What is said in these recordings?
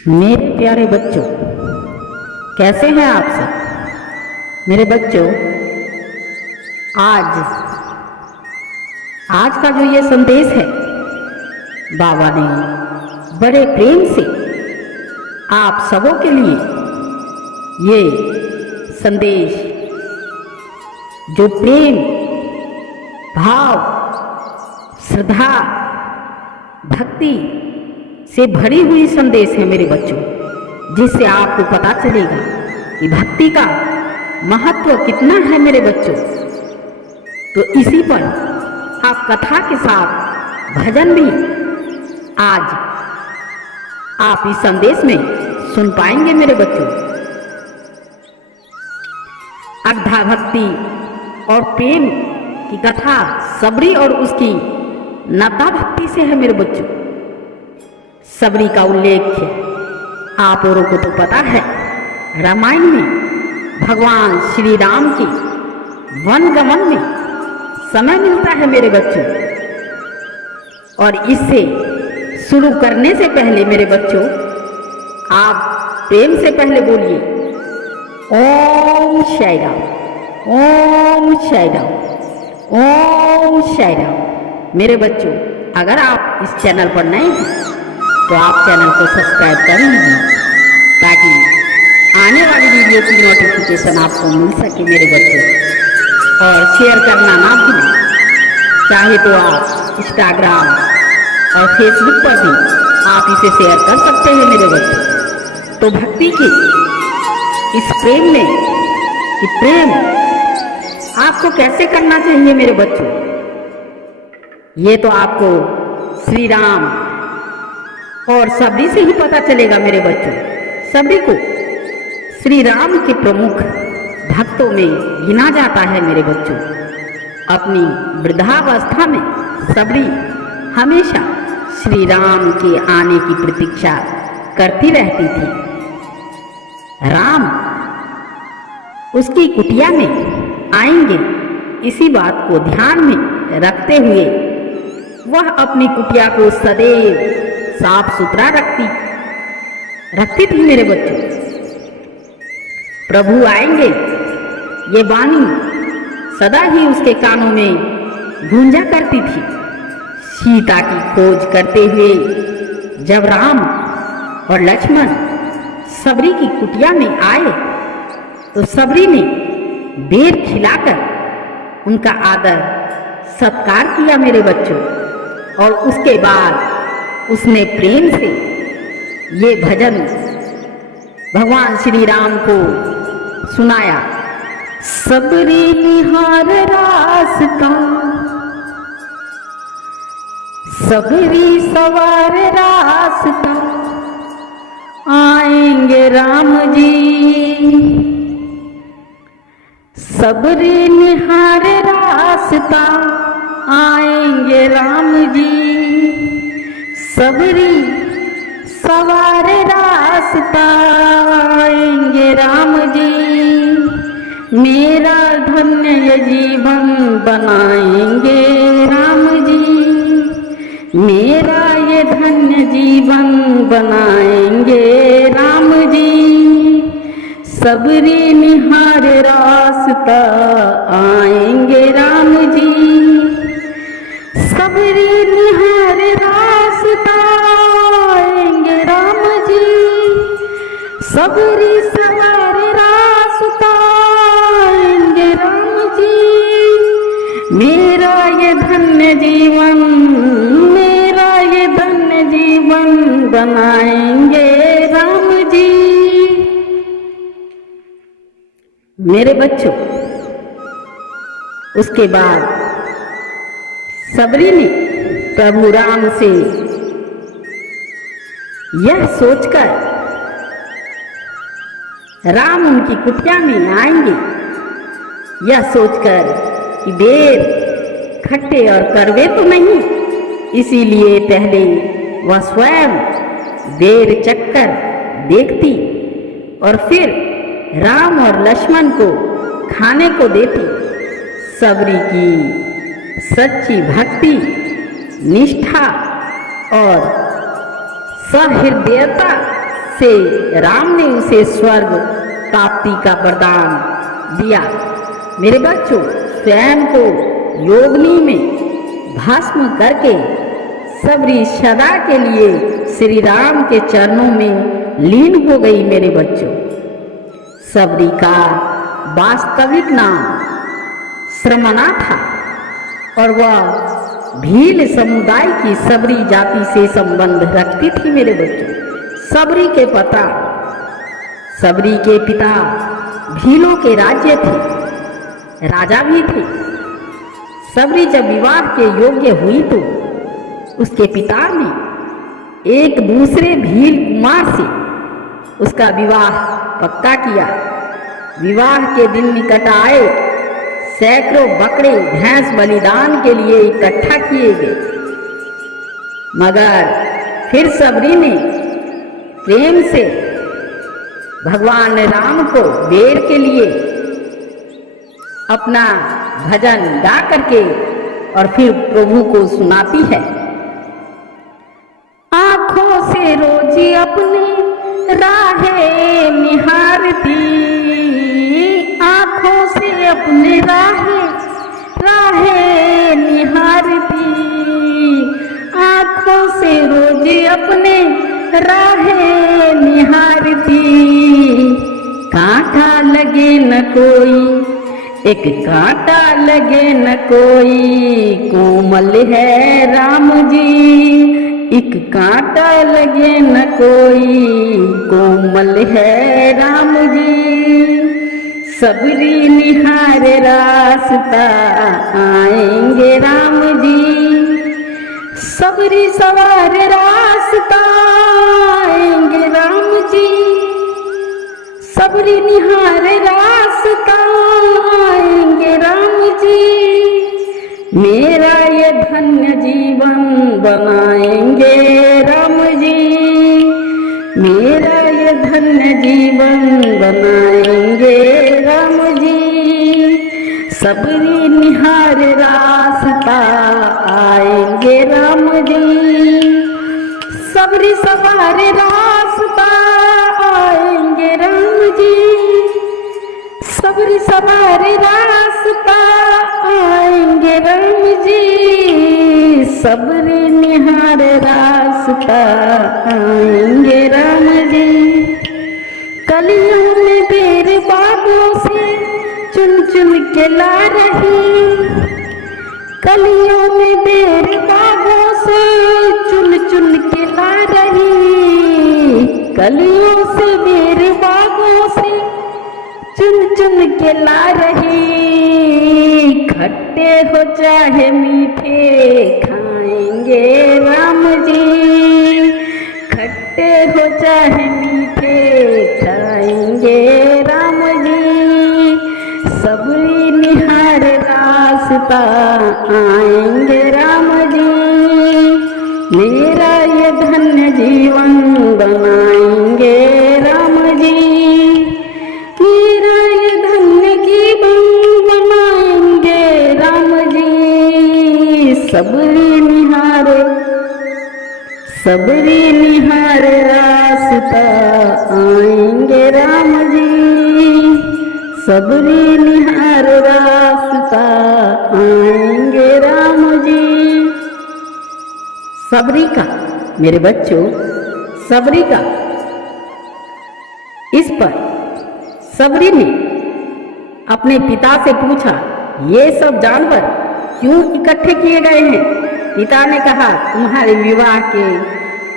मेरे प्यारे बच्चों, कैसे हैं आप सब। मेरे बच्चों, आज का जो ये संदेश है, बाबा ने बड़े प्रेम से आप सबों के लिए ये संदेश, जो प्रेम भाव श्रद्धा भक्ति से भरी हुई संदेश है मेरे बच्चों, जिससे आपको पता चलेगा कि भक्ति का महत्व कितना है मेरे बच्चों। तो इसी पर आप कथा के साथ भजन भी आज आप इस संदेश में सुन पाएंगे मेरे बच्चों। अद्धा भक्ति और प्रेम की कथा सबरी और उसकी नता भक्ति से है मेरे बच्चों। सबरी का उल्लेख आप औरों को तो पता है, रामायण में भगवान श्री राम के वन गमन में समय मिलता है मेरे बच्चों। और इससे शुरू करने से पहले मेरे बच्चों, आप प्रेम से पहले बोलिए ओम साई राम, ओम साई राम, ओम साई राम। मेरे बच्चों, अगर आप इस चैनल पर नए हैं तो आप चैनल को सब्सक्राइब कर लीजिए, ताकि आने वाली वीडियो की नोटिफिकेशन आपको मिल सके मेरे बच्चों। और शेयर करना ना भूलें, चाहे तो आप इंस्टाग्राम और फेसबुक पर भी आप इसे शेयर कर सकते हैं मेरे बच्चों। तो भक्ति के इस प्रेम में कि प्रेम आपको कैसे करना चाहिए मेरे बच्चों, ये तो आपको श्री राम और सबरी से ही पता चलेगा मेरे बच्चों। सबरी को श्री राम के प्रमुख भक्तों में गिना जाता है मेरे बच्चों। अपनी वृद्धावस्था में सबरी हमेशा श्री राम के आने की प्रतीक्षा करती रहती थी। राम उसकी कुटिया में आएंगे, इसी बात को ध्यान में रखते हुए वह अपनी कुटिया को सदैव साफ सुथरा रखती थी मेरे बच्चों। प्रभु आएंगे, ये वाणी सदा ही उसके कानों में गूंजा करती थी। सीता की खोज करते हुए जब राम और लक्ष्मण सबरी की कुटिया में आए, तो सबरी ने बेर खिलाकर उनका आदर सत्कार किया मेरे बच्चों। और उसके बाद उसने प्रेम से ये भजन भगवान श्री राम को सुनाया। सबरी निहार रास्ता, सबरी सवार रास्ता, आएंगे राम जी। सबरी निहार रास्ता, आएंगे राम जी। सबरी सवार रास्ता, आएंगे राम जी। मेरा धन्य ये जीवन बनाएंगे राम जी। मेरा ये धन्य जीवन बनाएंगे राम जी। सबरी निहार रास्ता, आएंगे राम जी। सबरी निहार रास्ता, आएंगे राम जी। सबरी सवार रास्ता, आएंगे राम जी। मेरा ये धन्य जीवन, मेरा ये धन्य जीवन बनाएंगे राम जी। मेरे बच्चों, उसके बाद सबरी ने प्रभु राम से यह सोचकर, राम उनकी कुटिया में आएंगे, यह सोचकर कि बेर खट्टे और कड़वे तो नहीं, इसीलिए पहले वह स्वयं बेर चखकर देखती और फिर राम और लक्ष्मण को खाने को देती। सबरी की सच्ची भक्ति, निष्ठा और सहृदयता से राम ने उसे स्वर्ग प्राप्ति का वरदान दिया। मेरे बच्चों, स्वयं को योगिनी में भस्म करके सबरी सदा के लिए श्री राम के चरणों में लीन हो गई। मेरे बच्चों, सबरी का वास्तविक नाम श्रमणा था और वह भील समुदाय की सबरी जाति से संबंध रखती थी। मेरे बच्चों, सबरी के पिता भीलों के राज्य थे, राजा भी थे। सबरी जब विवाह के योग्य हुई तो उसके पिता ने एक दूसरे भील कुमार से उसका विवाह पक्का किया। विवाह के दिन निकट आए, सैकड़ों बकरे भैंस बलिदान के लिए इकट्ठा किए गए, मगर फिर सबरी ने प्रेम से भगवान राम को बेर के लिए अपना भजन गा करके और फिर प्रभु को सुनाती है। आंखों से रोजी अपने राहे निहारती, आंखों से अपने राहे निहारती, आंखों से रोजी अपने राहे निहारती। कांटा लगे न कोई, एक कांटा लगे न कोई, कोमल है राम जी, एक कांटा लगे न कोई, कोमल है राम जी। सबरी निहार रास्ता आएंगे राम जी, सबरी सवार रास्ता आएंगे राम जी, सबरी निहार रास्ता आएंगे राम जी। मेरा ये धन्य जीवन बनाएंगे राम जी, मेरा ये धन्य जीवन बनाएंगे राम जी। सबरी निहार रास्ता आएंगे राम जी, सबरी सवार रास्ता आएंगे राम जी, सबरी सवार रास्ता आएंगे राम जी। सबरी निहार रास्ता आएंगे राम जी। कलियों में बेर बागों से चुन चुन के ला रही, कलियों में बेर बागों से चुन चुन के ला रही, कलियों से बेर बागों से चुन चुन के ला रही। खट्टे हो चाहे मीठे खाएंगे राम जी, खट्टे हो चाहे मीठे खाएंगे राम जी। सबरी निहार रास्ता आएंगे राम जी, मेरा ये धन्य जीवन बनाएंगे राम जी, मेरा ये धन्य जीवन बनाएंगे राम जी। सबरी निहार रास्ता आएंगे राम जी, सबरी निहार रास्ता आएंगे राम जी। सबरी का, मेरे बच्चों, सबरी का इस पर सबरी ने अपने पिता से पूछा, ये सब जानवर क्यों इकट्ठे किए गए हैं? पिता ने कहा, तुम्हारे विवाह के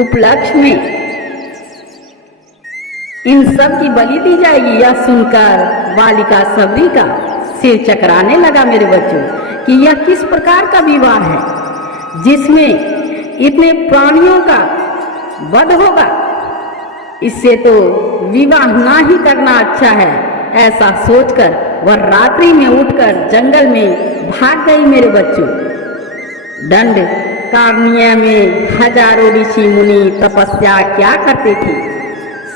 उपलक्ष्य में इन सब की बलि दी जाएगी। यह सुनकर बालिका सबरी का सिर चकराने लगा मेरे बच्चों कि यह किस प्रकार का विवाह है जिसमें इतने प्राणियों का वध होगा। इससे तो विवाह ना ही करना अच्छा है। ऐसा सोचकर वह रात्रि में उठकर जंगल में भाग गई मेरे बच्चों। दंड कारण्य में हजारों ऋषि मुनि तपस्या क्या करते थे।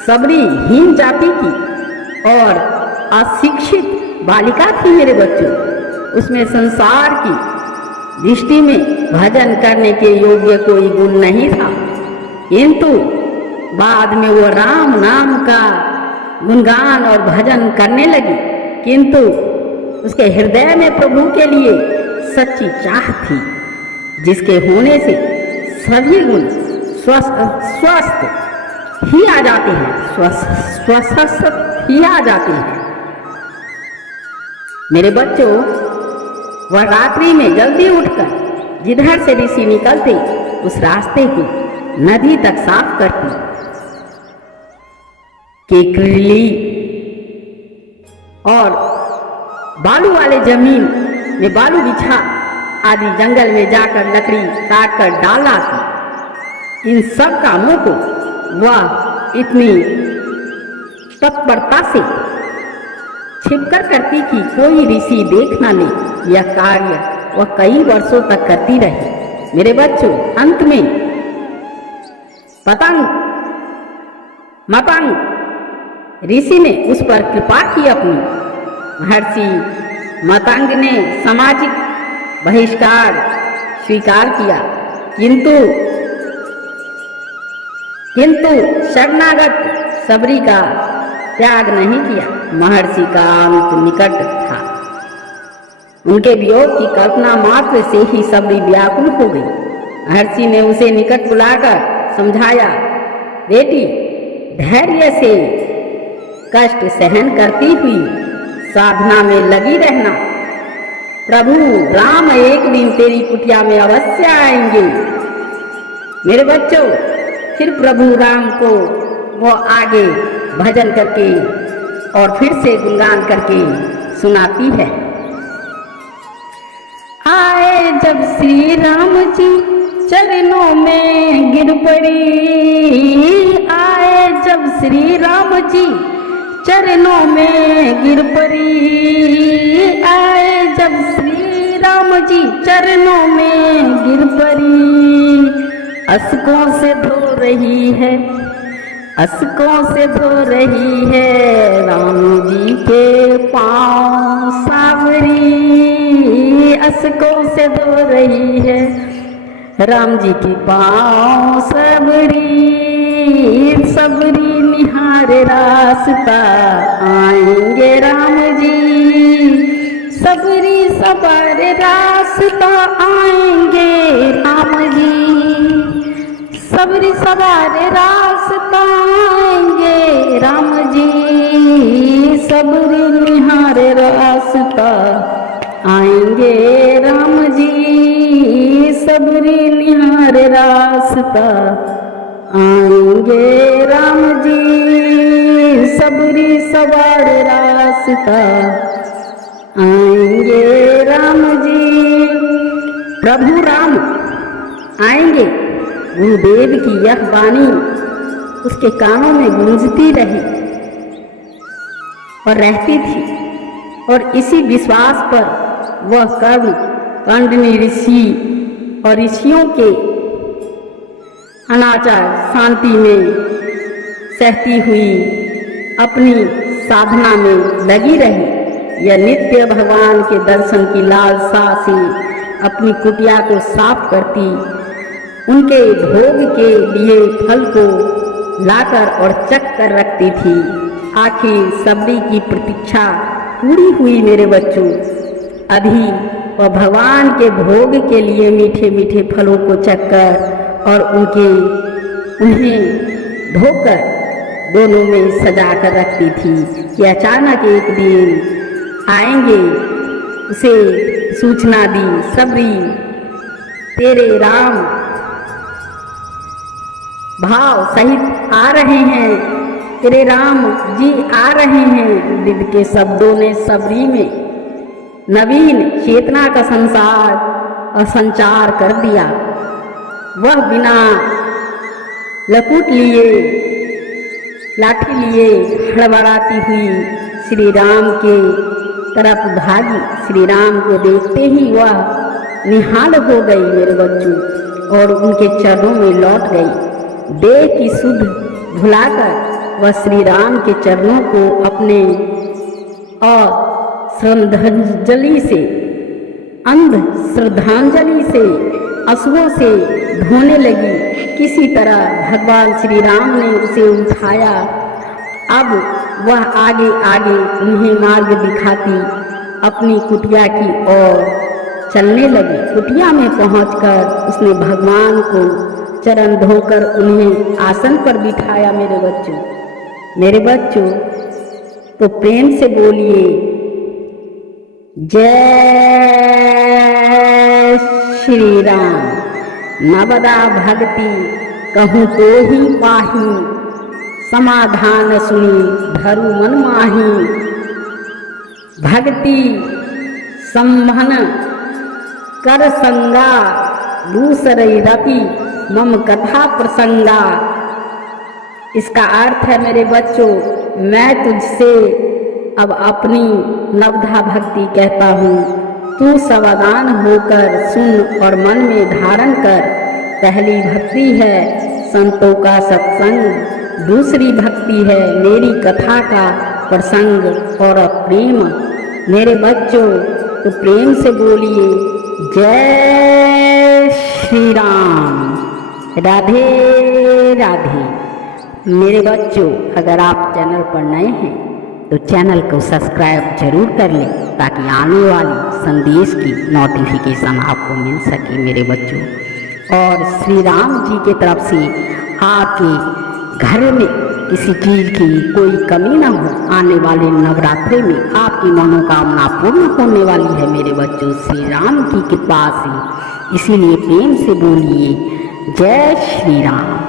सबरी हीन जाति की और अशिक्षित बालिका थी मेरे बच्चों। उसमें संसार की दृष्टि में भजन करने के योग्य कोई गुण नहीं था, किंतु बाद में वो राम नाम का गुणगान और भजन करने लगी, किंतु उसके हृदय में प्रभु के लिए सच्ची चाह थी, जिसके होने से सभी गुण स्वस्थ ही आ जाते हैं, स्वस्थ ही आ जाते हैं। मेरे बच्चों, वह रात्रि में जल्दी उठकर जिधर से ऋषि निकलते उस रास्ते को नदी तक साफ करती, केकड़ी और बालू वाले जमीन में बालू बिछा आदि जंगल में जाकर लकड़ी काट कर डाल लाती। इन सब कामों को वह इतनी तत्परता से छिपकर करती कि कोई ऋषि देख न ले। यह कार्य वह कई वर्षों तक करती रही। मेरे बच्चों, अंत में मतंग ऋषि ने उस पर कृपा की अपनी। महर्षि मतंग ने सामाजिक बहिष्कार स्वीकार किया, किंतु शरणागत सबरी का त्याग नहीं किया। महर्षि का अंत निकट था। उनके वियोग की कल्पना मात्र से ही सबरी व्याकुल हो गई। महर्षि ने उसे निकट बुलाकर समझाया, बेटी, धैर्य से कष्ट सहन करती हुई साधना में लगी रहना। प्रभु राम एक दिन तेरी कुटिया में अवश्य आएंगे। मेरे बच्चों, फिर प्रभु राम को वो आगे भजन करके और फिर से गुणगान करके सुनाती है। आए जब श्री राम जी चरणों में गिर पड़ी, आए जब श्री राम जी चरणों में गिर पड़ी, आए जब श्री राम जी चरणों में गिर पड़ी। अश्कों से धो रही है, अश्कों से धो रही है राम जी के पाँव सावरी। अश्कों से धो रही है राम जी की पाँव सबरी। सबरी निहार रास्ता आएंगे राम जी, सबरी सवार रास्ता आएंगे राम जी, सबरी सवार रास्ता आएंगे राम जी, सबरी निहार रास्ता आएंगे राम जी, सबरी निहार रास्ता आएंगे राम जी, सबरी सवार रास्ता आएंगे राम जी। प्रभु राम आएंगे, गुरुदेव की यह वाणी उसके कानों में गूंजती रही और रहती थी, और इसी विश्वास पर वह कर्म कांडनी ऋषि और ऋषियों के अनाचार शांति में सहती हुई अपनी साधना में लगी रही। यह नित्य भगवान के दर्शन की लालसा से अपनी कुटिया को साफ करती, उनके भोग के लिए फल को लाकर और चख कर रखती थी। आखिर सबरी की प्रतीक्षा पूरी हुई। मेरे बच्चों, अभी वह भगवान के भोग के लिए मीठे मीठे फलों को चखकर और उन्हें धोकर दोनों में सजा कर रखती थी कि अचानक एक दिन आएंगे। उसे सूचना दी, सबरी तेरे राम भाव सहित आ रहे हैं, तेरे राम जी आ रहे हैं। दिव्य के शब्दों ने सबरी में नवीन चेतना का संचार कर दिया। वह बिना लकुट लिए, लाठी लिए हड़बड़ाती हुई श्री राम के तरफ भागी। श्री राम को देखते ही वह निहाल हो गई मेरे बच्चों, और उनके चरणों में लौट गई। देह की सुध भुलाकर वह श्री राम के चरणों को अपने श्रद्धांजलि से, अंध श्रद्धांजलि से, अश्रुओं से धोने लगी। किसी तरह भगवान श्री राम ने उसे उठाया। अब वह आगे आगे उन्हें मार्ग दिखाती अपनी कुटिया की ओर चलने लगी। कुटिया में पहुंचकर उसने भगवान को चरण धोकर उन्हें आसन पर बिठाया। मेरे बच्चों तो प्रेम से बोलिए जय श्री राम। नवदा भक्ति कहूँ तो ही पाही, समाधान सुनी धरु मन माही। भक्ति संभन कर संगा, दूसरी रति मम कथा प्रसंगा। इसका अर्थ है मेरे बच्चों, मैं तुझसे अब अपनी नवधा भक्ति कहता हूँ, तू सावधान होकर सुन और मन में धारण कर। पहली भक्ति है संतों का सत्संग, दूसरी भक्ति है मेरी कथा का प्रसंग और प्रेम। मेरे बच्चों तो प्रेम से बोलिए जय श्री राम। राधे राधे। मेरे बच्चों अगर आप चैनल पर नए हैं तो चैनल को सब्सक्राइब जरूर कर लें, ताकि आने वाली संदेश की नोटिफिकेशन आपको मिल सके मेरे बच्चों। और श्री राम जी की तरफ से आपके घर में किसी चीज़ की कोई कमी ना हो। आने वाले नवरात्रि में आपकी मनोकामना पूर्ण होने वाली है मेरे बच्चों, श्री राम की कृपा से। इसीलिए प्रेम से बोलिए जय श्री राम।